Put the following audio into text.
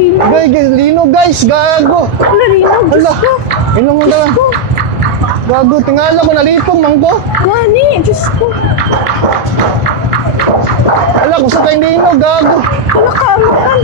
linog. Guys, linog guys, gago. Wala, linog. Diyos Hala, ko. inom mo na. Gago, tingala ko nalipong mangko. Gani, Diyos ko. Hala, kung sa tayong linog, gago. Wala ka, amakan.